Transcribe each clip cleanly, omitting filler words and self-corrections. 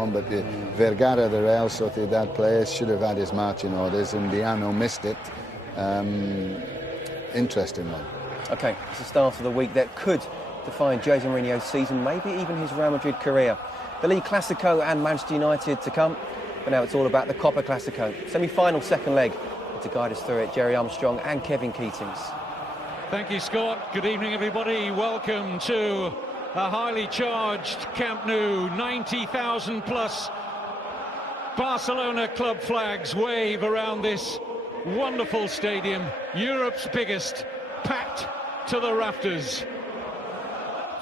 on, but Vergara, the Real Sociedad player, should have had his marching orders, and Diano missed it. Interesting one. OK, it's the start of the week that could define Jose Mourinho's season, maybe even his Real Madrid career. The League Clasico and Manchester United to come, but now it's all about the Copa Clasico. Semi-final second leg. To guide us through it, Jerry Armstrong and Kevin Keatings. Thank you, Scott. Good evening, everybody. Welcome to a highly charged Camp Nou. 90,000 plus Barcelona club flags wave around this wonderful stadium. Europe's biggest, packed to the rafters.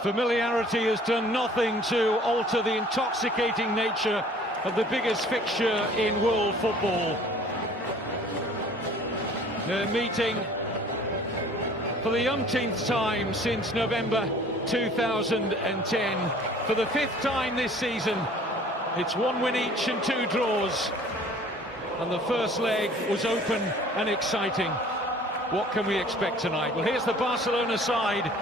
Familiarity has done nothing to alter the intoxicating nature of the biggest fixture in world football. They're meeting for the umpteenth time since November 2010. For the fifth time this season, it's 1 win each and 2 draws. And the first leg was open and exciting. What can we expect tonight? Well, here's the Barcelona side.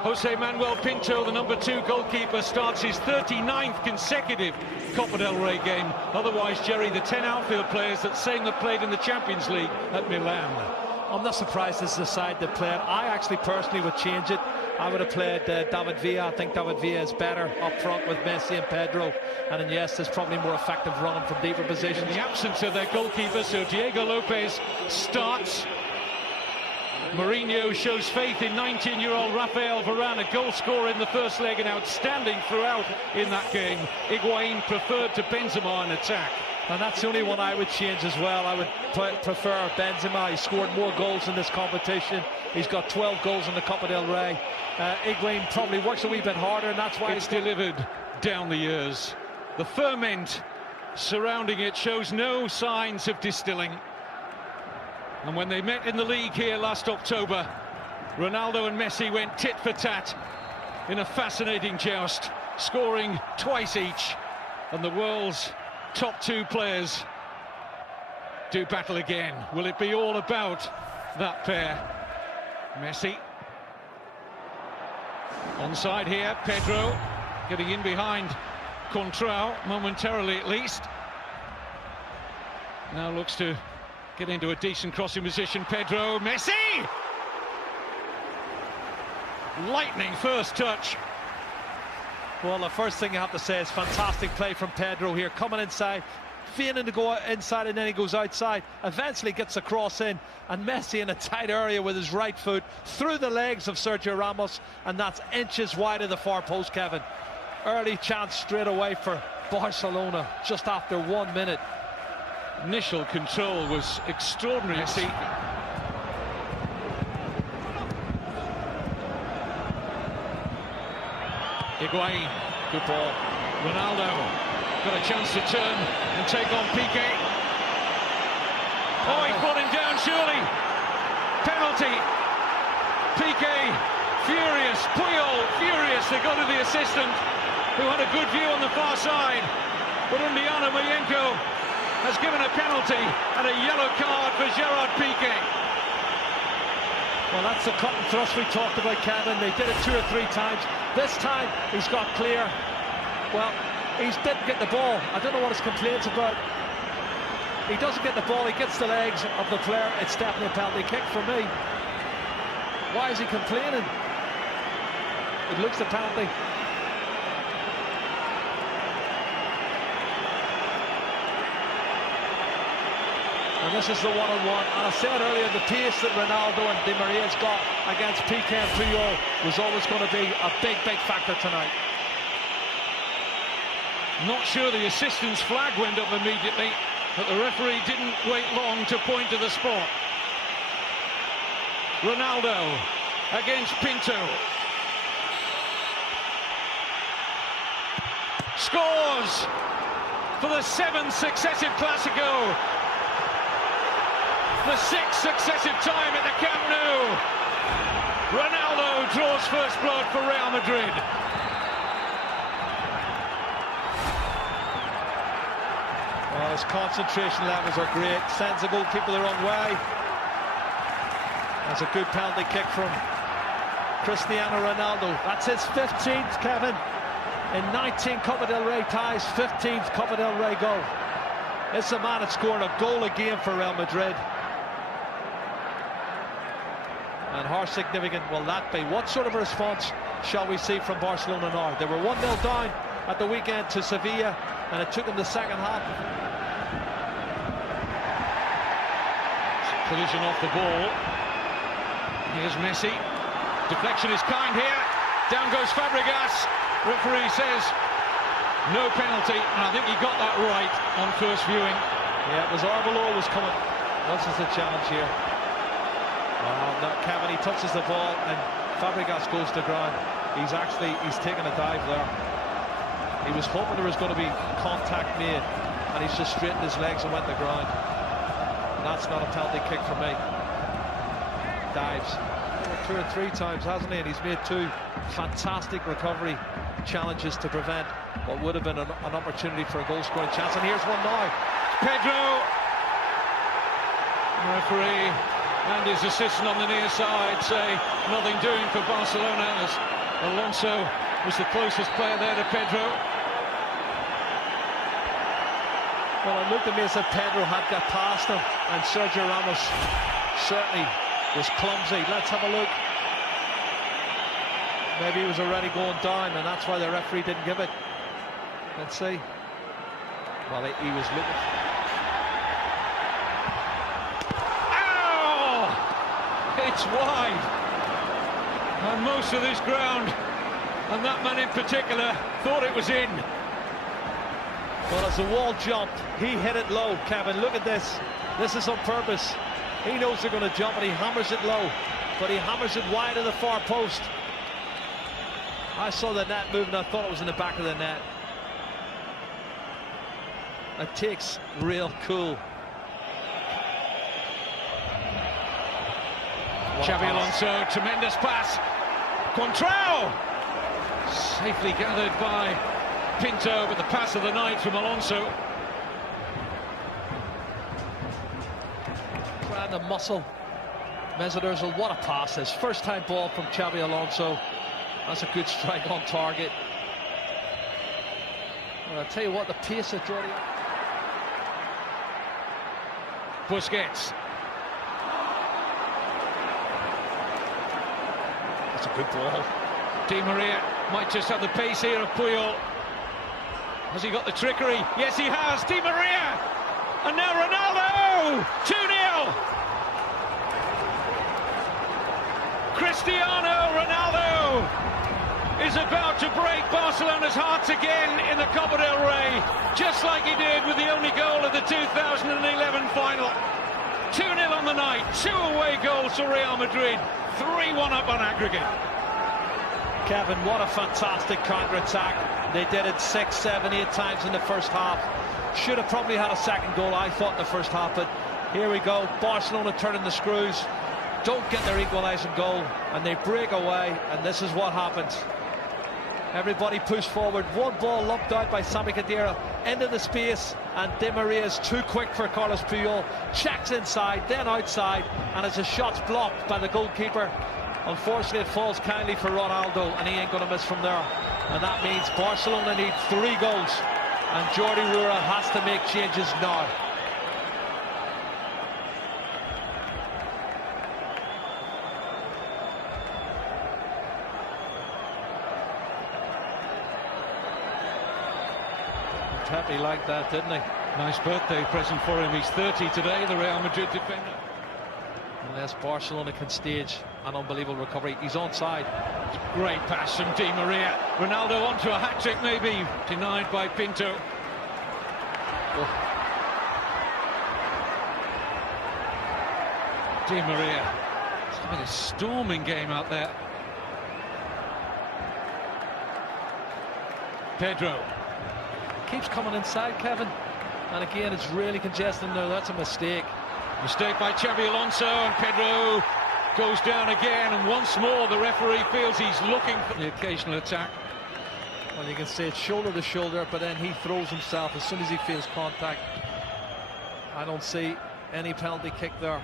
Jose Manuel Pinto, the number 2 goalkeeper, starts his 39th consecutive Copa del Rey game. Otherwise, Jerry, the 10 outfield players that same that played in the Champions League at Milan. I'm not surprised this is the side that played. I actually personally would change it. I would have played David Villa. I think David Villa is better up front with Messi and Pedro. And then, yes, there's probably more effective running from deeper positions. In the absence of their goalkeeper, so Diego Lopez starts. Mourinho shows faith in 19-year-old Rafael Varane, a goal scorer in the first leg and outstanding throughout in that game. Higuain preferred to Benzema in attack. And that's the only one I would change as well. I would prefer Benzema. He scored more goals in this competition. He's got 12 goals in the Copa del Rey. Higuain probably works a wee bit harder, and that's why it's delivered down the years. The ferment surrounding it shows no signs of distilling. And when they met in the league here last October, Ronaldo and Messi went tit for tat in a fascinating joust, scoring twice each. And the world's top 2 players do battle again. Will it be all about that pair? Messi. Onside here, Pedro getting in behind Contrao, momentarily at least. Now looks to get into a decent crossing position. Pedro, Messi! Lightning first touch. Well, the first thing you have to say is fantastic play from Pedro here, coming inside, feigning to go inside, and then he goes outside, eventually gets a cross in, and Messi in a tight area with his right foot through the legs of Sergio Ramos, and that's inches wide of the far post, Kevin. Early chance straight away for Barcelona just after 1 minute. Initial control was extraordinary. Messi. Higuain, good ball. Ronaldo got a chance to turn and take on Piqué. Oh, he brought him down, surely. Penalty. Piqué, furious. Puyol, furious. They go to the assistant, who had a good view on the far side. But Indiana Mayenko has given a penalty and a yellow card for Gerard Piqué. Well, that's the cut and thrust we talked about, Kevin. They did it 2 or 3 times. This time, he's got clear. Well, he didn't get the ball. I don't know what his complaint's about. He doesn't get the ball, he gets the legs of the player. It's definitely a penalty kick for me. Why is he complaining? It looks a penalty. And this is the one-on-one. And I said earlier, the pace that Ronaldo and Di Maria's got against Piqué and Puyol was always going to be a big, big factor tonight. Not sure the assistant's flag went up immediately, but the referee didn't wait long to point to the spot. Ronaldo against Pinto. Scores for the 7th successive Clasico. The 6th successive time at the Camp Nou. Ronaldo draws first blood for Real Madrid. Well, his concentration levels are great. Sends the goalkeeper the wrong way. That's a good penalty kick from Cristiano Ronaldo. That's his 15th, Kevin. in 19 Copa del Rey ties, 15th Copa del Rey goal. It's a man that's scoring a goal a game for Real Madrid. And how significant will that be? What sort of a response shall we see from Barcelona now? They were 1-0 down at the weekend to Sevilla, and it took them the second half. Collision off the ball. Here's Messi. Deflection is kind here. Down goes Fabregas. Referee says no penalty, and I think he got that right on first viewing. Yeah, it was Arbeloa was coming. This is the challenge here. No, Kevin, he touches the ball and Fabregas goes to ground. He's taken a dive there. He was hoping there was going to be contact made, and he's just straightened his legs and went to ground. And that's not a penalty kick for me. Dives 2 or 3 times, hasn't he? And he's made 2 fantastic recovery challenges to prevent what would have been an opportunity for a goal-scoring chance. And here's one now. Pedro. Referee and his assistant on the near side say nothing doing for Barcelona, as Alonso was the closest player there to Pedro. Well, it looked to me as if Pedro had got past him, and Sergio Ramos certainly was clumsy. Let's have a look. Maybe he was already going down, and that's why the referee didn't give it. Let's see. Well, he was looking. It's wide, and most of this ground, and that man in particular, thought it was in. Well, as the wall jumped, he hit it low, Kevin. Look at this. This is on purpose. He knows they're going to jump, and he hammers it low, but he hammers it wide of the far post. I saw the net move, and I thought it was in the back of the net. It takes real cool. Xabi Alonso, tremendous pass. Contrao! Safely gathered by Pinto, but the pass of the night from Alonso. Trying to muscle Mesut Ozil. What a pass. His first time ball from Xabi Alonso. That's a good strike on target. Well, I'll tell you what, the pace of Jordi. Busquets. That's a good ball. Di Maria might just have the pace here of Puyol. Has he got the trickery? Yes, he has. Di Maria! And now Ronaldo! 2-0! Cristiano Ronaldo is about to break Barcelona's hearts again in the Copa del Rey, just like he did with the only goal of the 2011 final. 2-0 on the night, 2 away goals for Real Madrid, 3-1 up on aggregate. Kevin, what a fantastic counter-attack. They did it 6, 7, 8 times in the first half. Should have probably had a second goal, I thought, in the first half, but here we go. Barcelona turning the screws, don't get their equalising goal, and they break away, and this is what happens. Everybody pushed forward. One ball lumped out by Sami Khedira into the space, and Di Maria is too quick for Carlos Puyol. Checks inside, then outside, and as his shot's blocked by the goalkeeper, unfortunately it falls kindly for Ronaldo, and he ain't going to miss from there. And that means Barcelona need 3 goals, and Jordi Rura has to make changes now. Pepe liked that, didn't he? Nice birthday present for him. He's 30 today, the Real Madrid defender. Unless Barcelona can stage an unbelievable recovery. He's onside. Great pass from Di Maria. Ronaldo onto a hat-trick maybe. Denied by Pinto. Oh. Di Maria. It's having a storming game out there. Pedro. Keeps coming inside, Kevin, and again it's really congested. No, that's a mistake. Mistake by Xabi Alonso, and Pedro goes down again, and once more the referee feels he's looking for the occasional attack. Well, you can see it's shoulder to shoulder, but then he throws himself as soon as he feels contact. I don't see any penalty kick there.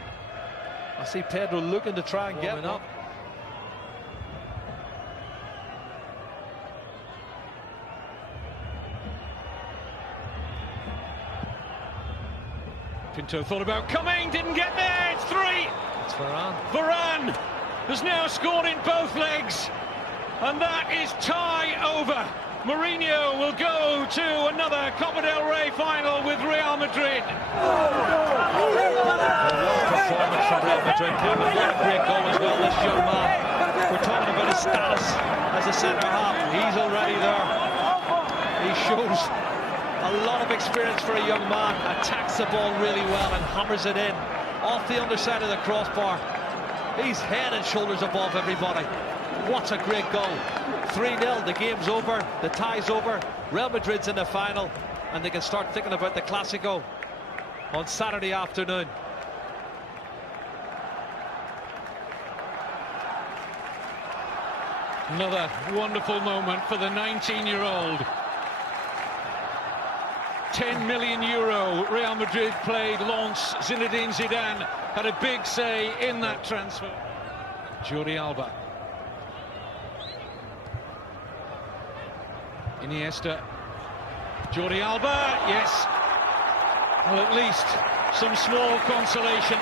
I see Pedro looking to try and get one up. Pinto thought about coming, didn't get there, it's 3! It's Varane. Varane has now scored in both legs, and that is tie over. Mourinho will go to another Copa del Rey final with Real Madrid. Performance from Real Madrid, Kevin. What a great goal as well, this young man. We're talking about his status as a centre-half. He's already there. He shows a lot of experience for a young man. Attacks the ball really well and hammers it in off the underside of the crossbar. He's head and shoulders above everybody. What a great goal. 3-0, the game's over, the tie's over. Real Madrid's in the final, and they can start thinking about the Clásico on Saturday afternoon. Another wonderful moment for the 19-year-old. 10 million euro Real Madrid played Lens. Zinedine Zidane had a big say in that transfer. Jordi Alba. Iniesta. Jordi Alba, yes. Well, at least some small consolation.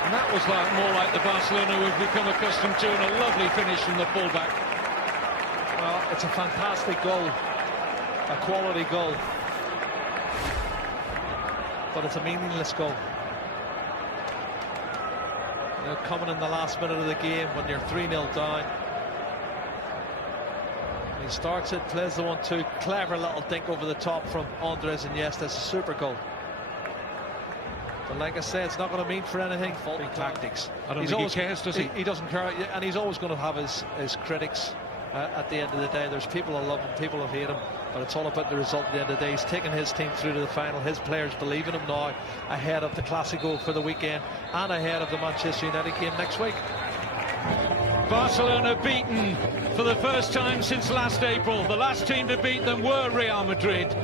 And that was more like the Barcelona we've become accustomed to, and a lovely finish from the fullback. Well, it's a fantastic goal. A quality goal. But it's a meaningless goal. You know, coming in the last minute of the game when you're 3-0 down. He starts it, plays the 1-2, clever little dink over the top from Andres Iniesta. It's a super goal. But like I say, it's not going to mean for anything. Faulty tactics. I don't think he cares, does he? He doesn't care, and he's always going to have his critics at the end of the day. There's people who love him, people who hate him, but it's all about the result at the end of the day. He's taken his team through to the final. His players believe in him now, ahead of the Clásico for the weekend and ahead of the Manchester United game next week. Barcelona beaten for the first time since last April. The last team to beat them were Real Madrid.